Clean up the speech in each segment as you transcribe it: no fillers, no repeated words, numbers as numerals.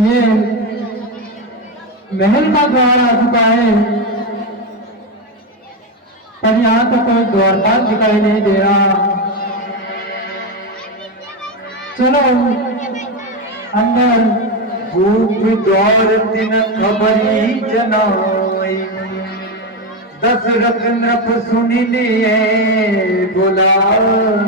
ये महल का द्वार आ चुका है, पर यहाँ तो कोई द्वारपाल दिखाई नहीं दे रहा। चलो अंदर। भूप द्वार दिन खबरी जनाई, दशरथ नृप सुनि लिए बुलाई।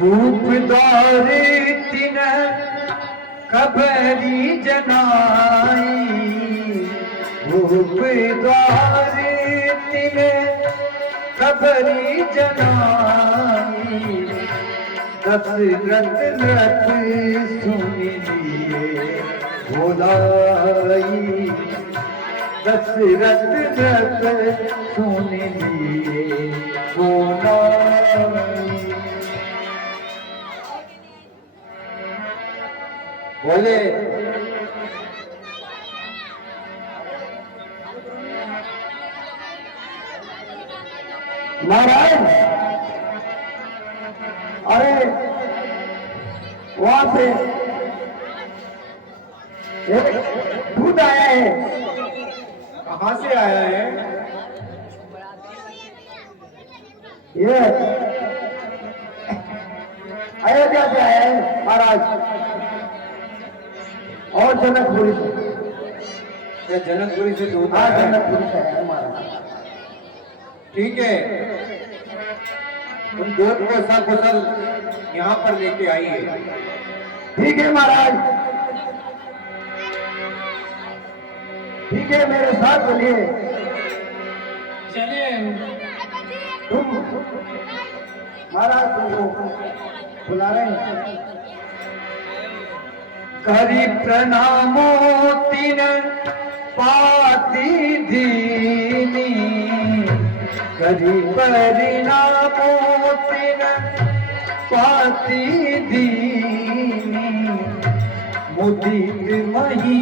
भूप द्वार दिन खबरी जनाई, भूप द्वार दिन खबरी जनाई। दशरथ नृप सुनि लिए बुलाई, दशरथ नृप सुनि लिए बुलाई। बोले महाराज, अरे वहां से एक दूध आया है। कहाँ से आया है? ये अयोध्या से आया है महाराज, और जनकपुरी से। जनकपुरी से दूध हाँ, आया है? जनकपुरी से आया है महाराज। ठीक है, तुम दूध को सकुशल यहाँ पर लेके आइए। ठीक है महाराज, ठीक है, मेरे साथ चलिए। चलिए। तुम महाराज तुमको बुला रहे हैं। करी प्रणामो तीन पाती दीनी, करी परिणामो तीन पाती दीनी। मुदित मही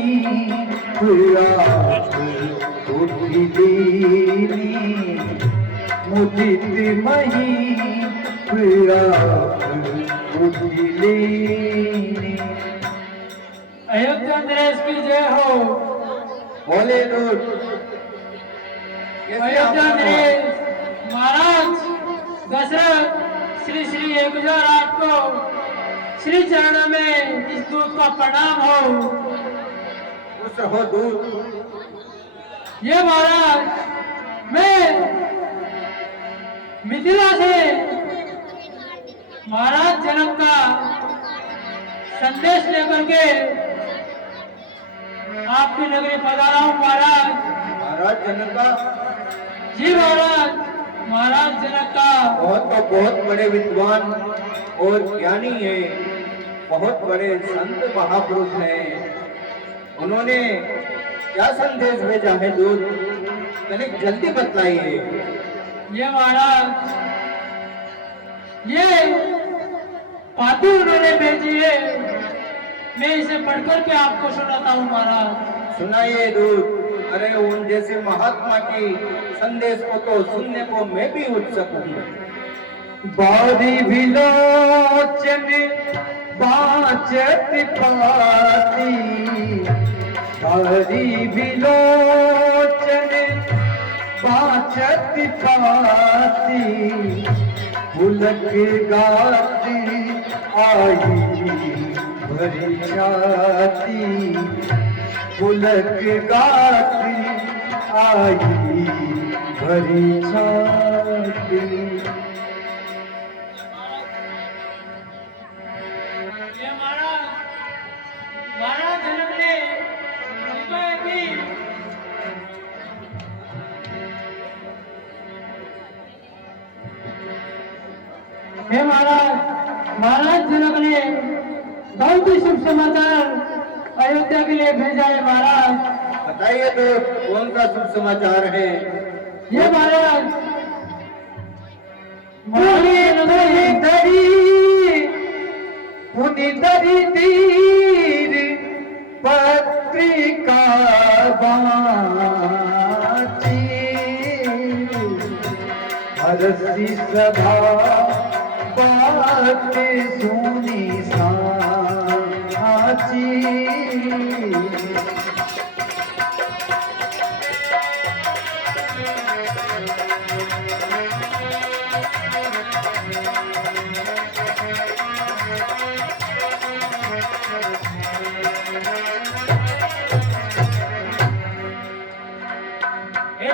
प्राप बुद्धि दीनी, मुदित मही प्राप बुद्धि दीनी। अयोध्या नरेश की जय हो। बोले दूर। अयोध्या नरेश महाराज दशरथ श्री श्री 1008 को श्री चरणों में इस दूत का प्रणाम हो। खुश रहो दूर। ये महाराज, मैं मिथिला से महाराज जनक का संदेश लेकर के आपकी नगरी पधारा हूँ महाराज। महाराज जनक का? जी महाराज, महाराज जनक का बहुत बड़े विद्वान और ज्ञानी है, बहुत बड़े संत महापुरुष हैं। उन्होंने क्या संदेश भेजा है दूर? तनिक जल्दी बतलाइए। ये महाराज, ये पाती उन्होंने भेजी है, मैं इसे पढ़कर के आपको सुनाता हूँ महाराज। सुनाइए दूर। अरे उन जैसे महात्मा की संदेश को तो सुनने को मैं भी उत्सुक हूँ। बारी विलोचन बाचत पाती, बारी विलोचन बाचत पाती। पुलक गाती आई भरी छाती, पुलक गाती आई भरी छाती। ये महाराज, महाराज जनक ने कृपा की हे महाराज, महाराज जनक ने बहुत ही शुभ समाचार अयोध्या के लिए भेजा है महाराज। बताइए तो कौन सा शुभ समाचार है? ये महाराज, पुनितरी तीर पत्रिका बाची हरसी सभा बात सुनी साची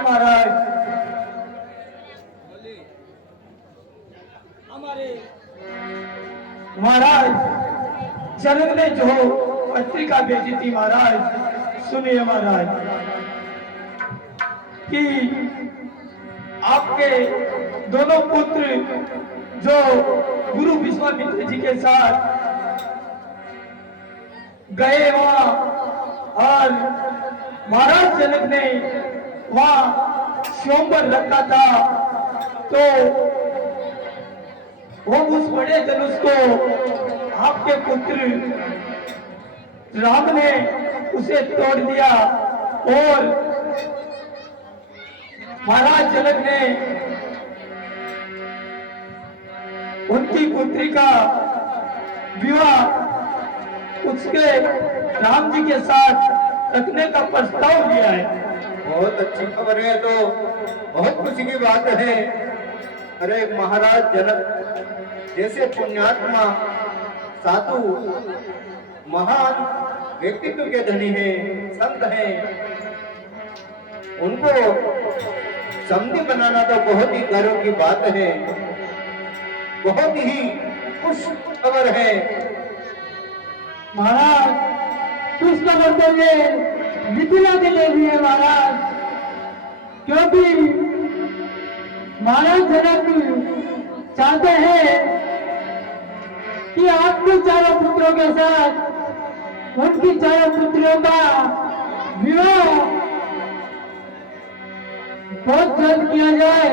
महाराज हमारे महाराज जनक ने जो पत्रिका भेजी थी महाराज, सुनिए महाराज कि आपके दोनों पुत्र जो गुरु विश्वामित्र जी के साथ गए वहां और महाराज जनक ने वहां स्वयंवर रखा था, तो वो उस बड़े धनुष को आपके पुत्र राम ने उसे तोड़ दिया और महाराज जनक ने उनकी पुत्री का विवाह उसके राम जी के साथ रखने का प्रस्ताव दिया है। बहुत अच्छी खबर है, तो बहुत खुशी की बात है। अरे महाराज जनक जैसे पुण्यात्मा साधु महान व्यक्तित्व के धनी हैं, संत हैं, उनको समधी बनाना तो बहुत ही गर्व की बात है, बहुत ही खुश खबर है। महाराज खुश खबर तो ये मिथिला के लिए भी है महाराज, क्योंकि महाराज जनक चाहते हैं कि आपके चारों पुत्रों के साथ उनकी चारों पुत्रियों का विवाह बहुत जल्द किया जाए।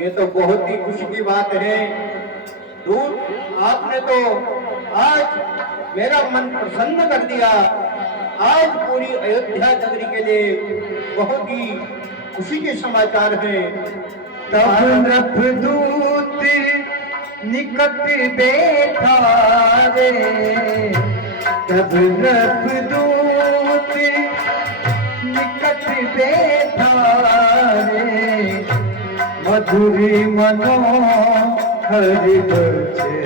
ये तो बहुत ही खुशी की बात है। दूर आपने तो आज मेरा मन प्रसन्न कर दिया। आज पूरी अयोध्या नगरी के लिए बहुत ही खुशी के समाचार हैं। तब नभदूत निकट बैठा रे, तब नभदूत निकट बैठा रे, मधुरी मनो हरि बचे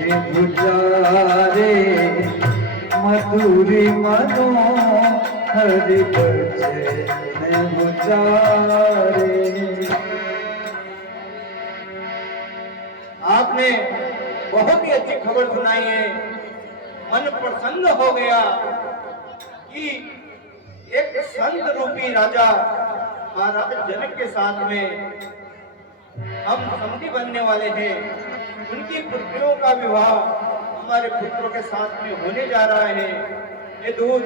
निभुजारे, मधुरी मनो हरि बचे निभुजारे। आपने बहुत ही अच्छी खबर सुनाई है, मन प्रसन्न हो गया कि एक संत रूपी राजा महाराज जनक के साथ में हम समधी बनने वाले हैं। उनकी पुत्रियों का विवाह हमारे पुत्रों के साथ में होने जा रहा है। ये दूत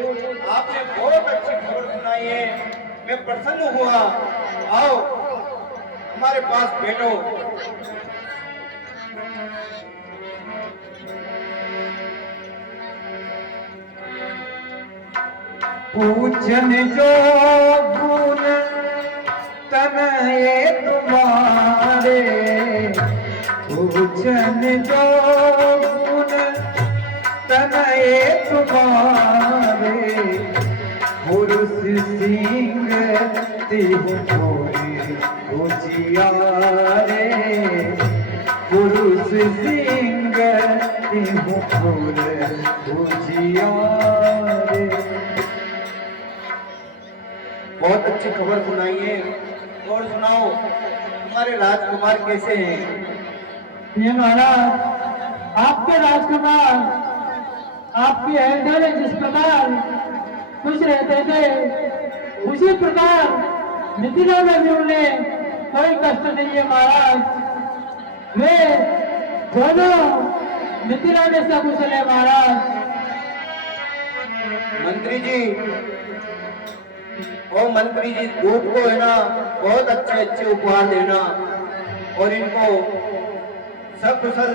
आपने बहुत अच्छी खबर सुनाई है, मैं प्रसन्न हुआ। आओ हमारे पास बैठो। पूजन जो गुण तनये तुम्हारे, पूजन जो गुण तनये तुम्हारे, पुरुष सिंह तिहु मोरी उजियारे, पुरुष सिंह तिहु मोरे उजियारे। बहुत अच्छी खबर सुनाई है। और सुनाओ हमारे राजकुमार कैसे हैं? ये महाराज आपके राजकुमार आपकी अयोध्या में जिस प्रकार खुश रहते थे, उसी प्रकार मिथिला में भी उन्हें कोई कष्ट नहीं है महाराज। वे दोनों मिथिला में सकुशल है महाराज। मंत्री जी, ओ मंत्री जी, दूत को है ना बहुत अच्छे अच्छे उपहार देना, और इनको सकुशल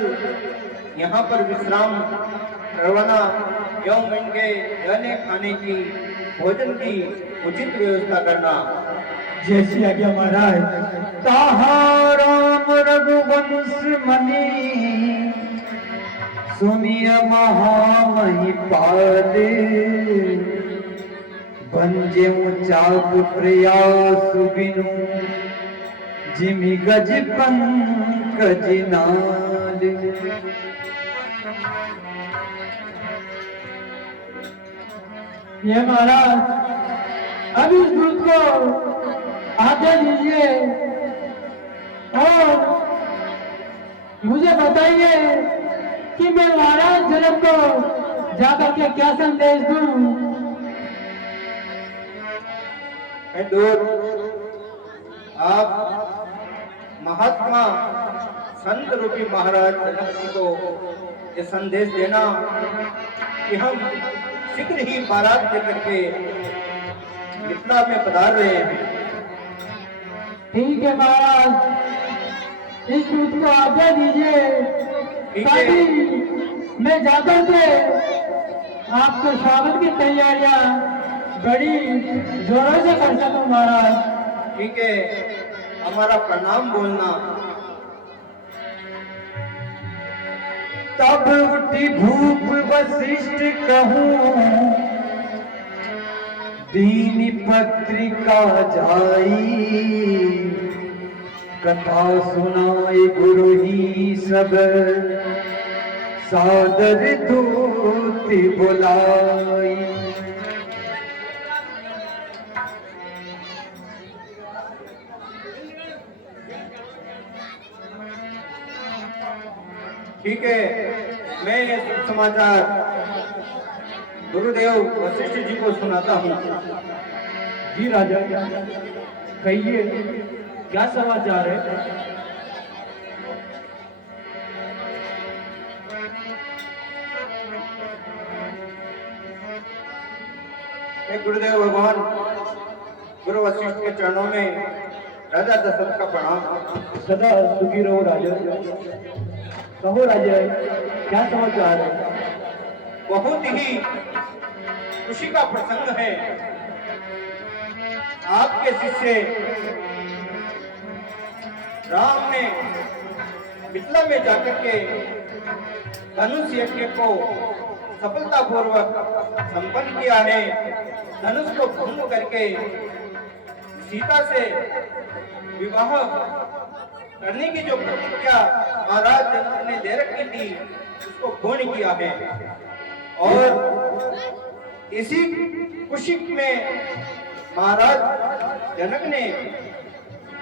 यहाँ पर विश्राम करवाना एवं इनके रहने खाने की भोजन की उचित व्यवस्था करना। जैसी आज्ञा महाराज। ताहा राम रघुवंश मणि सुनिय महामहिपाल भंजे चाप प्रयास बिनु जिमि गज पंकज नाल। ये महाराज अब इस दूत को आज्ञा दीजिए और मुझे बताइए कि मैं महाराज जनक को जाकर के क्या संदेश दूं। दूर आप महात्मा संत रूपी महाराज जनक जी को ये संदेश देना कि हम शीघ्र ही बारात लेकर के मिथिला में पधार रहे हैं। ठीक है महाराज, इस दूत को आज्ञा दीजिए ताकि मैं जाकर के आपके स्वागत की तैयारियां बड़ी जोरों से कर सकूं महाराज। ठीक है, हमारा प्रणाम बोलना। तब उठी भूप वशिष्ठ कहूं दीन पत्रिका जाई कथा सुनाए गुरु ही सब सादर दूत बुलाई। ठीक है, मैं ये समाचार गुरुदेव वशिष्ठ जी को सुनाता हूँ। जी राजा, कहिए क्या समाचार है? गुरुदेव भगवान गुरु वशिष्ठ के चरणों में राजा दशरथ का प्रणाम। सदा सुखी रहो राजा। कहो राजा, क्या समाचार है? बहुत ही खुशी का प्रसंग है। आपके शिष्य राम ने मिथिला में जाकर के धनुष यज्ञ को सफलतापूर्वक संपन्न किया है। धनुष को भंग करके सीता से विवाह करने की जो प्रतिज्ञा महाराज जनक ने ले रखी थी उसको पूर्ण किया है। और इसी खुशी में महाराज जनक ने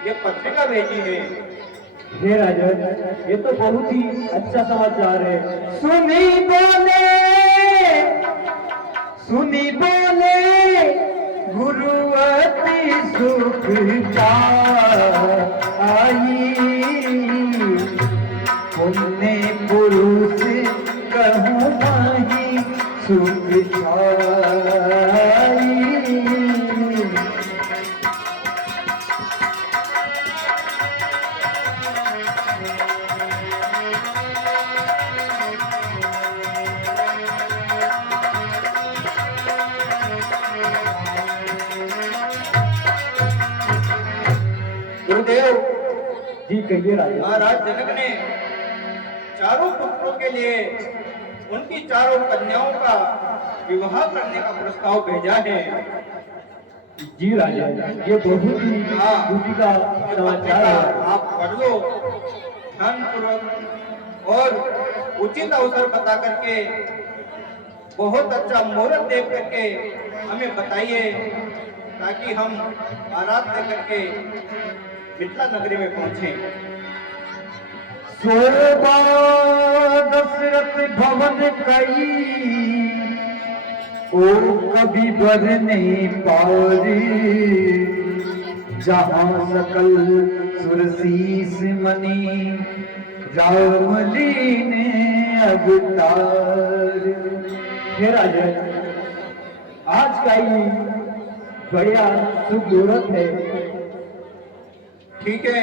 ये पत्रिका भेजी है। हे राजा, ये तो बहुत ही अच्छा समाचार है। सुनी बोले गुरु अति सुख आई पुण्य पुरुष कहूँ माही सुख छाई। गुरुदेव जी कहिए राजा। महाराज जनक ने चारों पुत्रों के लिए उनकी चारों कन्याओं का विवाह करने का प्रस्ताव भेजा है। जी राजा, ये बहुत ही खुशी का समाचार है। आप पढ़ लो ध्यानपूर्वक और उचित अवसर बता करके बहुत अच्छा मुहूर्त देख करके हमें बताइए ताकि हम बारात लेकर के मिथिला नगरी में पहुंचे। सोबा दशरथ भवन कई ओ कभी बर नहीं पारी जहां सकल सुरसीस मणि राम लीने अवतार। हे राजा, आज का ही बढ़िया शुभ मुहूर्त है। ठीक है,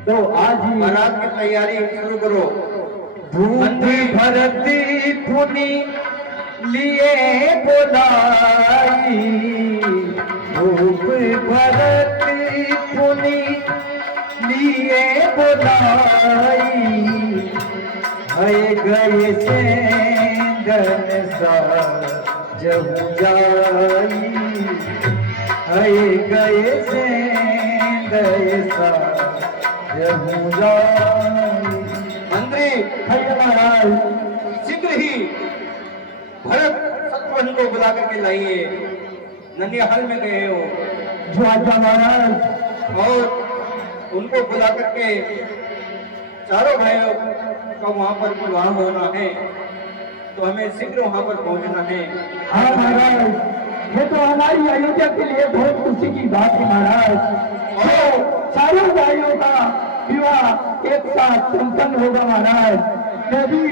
तो आज ही बारात की तैयारी शुरू करो। धूप भरती पुनी लिए बुलाई, धूप भरती पुनी लिए बुलाई, है गए सेंदन सा जहु जाई, है गए सेंदन सा जहु जाई। मंत्री है महाराज, शीघ्र ही भरत शत्रुघ्न को बुला करके लाइए। ननिहाल में गए हो जो आज्ञा महाराज। और उनको बुला करके चारों भाइयों का वहां पर विवाह होना है, तो हमें शीघ्र वहां पर पहुंचना है। हाँ महाराज, ये तो हमारी अयोध्या के लिए बहुत खुशी की बात है महाराज। तो चारों भाइयों का विवाह एक साथ संपन्न होगा महाराज। मैं भी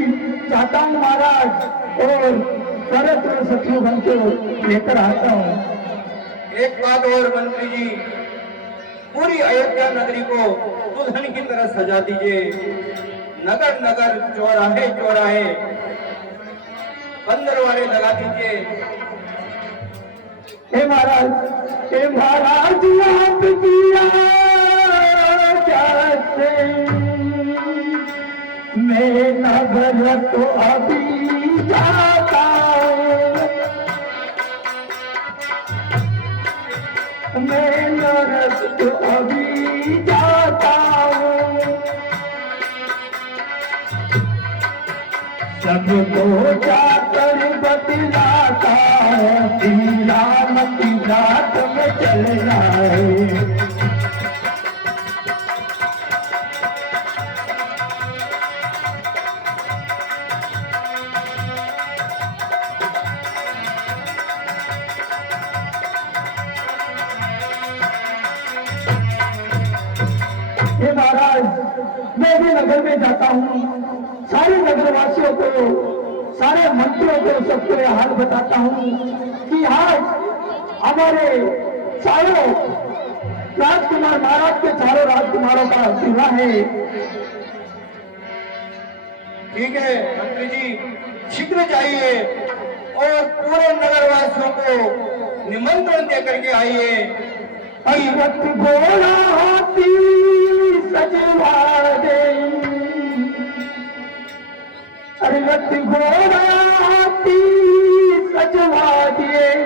चाहता हूँ महाराज, और भरत और शत्रुघ्न को लेकर आता हूँ। एक बात और मंत्री जी, पूरी अयोध्या नगरी को दुल्हन की तरह सजा दीजिए। नगर नगर चौराहे चौराहे बंदर वाले लगा दीजिए। हे महाराज, हे महाराज, आप दिया जाते मैं नगर तो अभी जाता हूँ, मैं नरक तो अभी जाता हूँ, सबको जाकर बतलाता है, राम की रात में चल जाए। हे महाराज, मैं भी नगर में जाता हूँ, सारे नगरवासियों को, सारे मंत्रियों को, सबको यह हाल बताता हूँ कि आज हमारे चारों राजकुमार, महाराज के चारों राजकुमारों का विवाह है। ठीक है मंत्री जी, शीघ्र जाइए और पूरे नगरवासियों को निमंत्रण दे करके आइए। रथ घोड़ा हाथी सजवा दे, अरे रथ घोड़ा हाथी सजवा दिए।